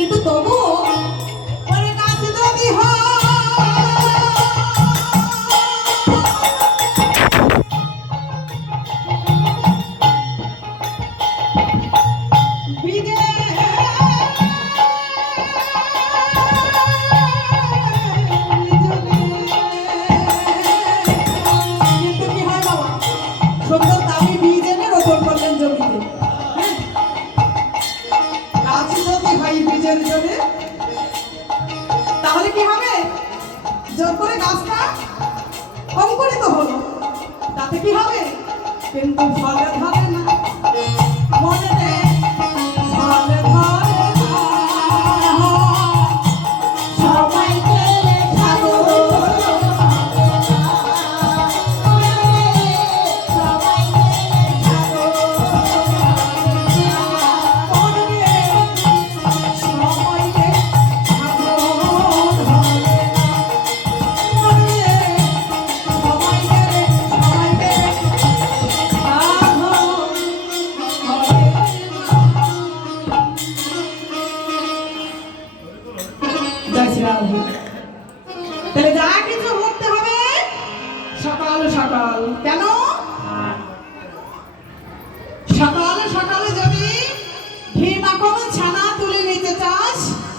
কিন্তু তবুও ওরে কাছে যদি সুন্দর দামি বীজ এনে রোপণ করলেন জমিতে। গাছ যদি হয় বীজের জন্য তাহলে কি হবে? জোর করে গাছটা অঙ্কুরিত হলো, তাতে কি হবে? কিন্তু ফলে ধরে না, মনে নেই ফলে ধরে না। সবাইকে লেখালো তাহলে যা কিছু করতে হবে সকাল সকাল। কেন?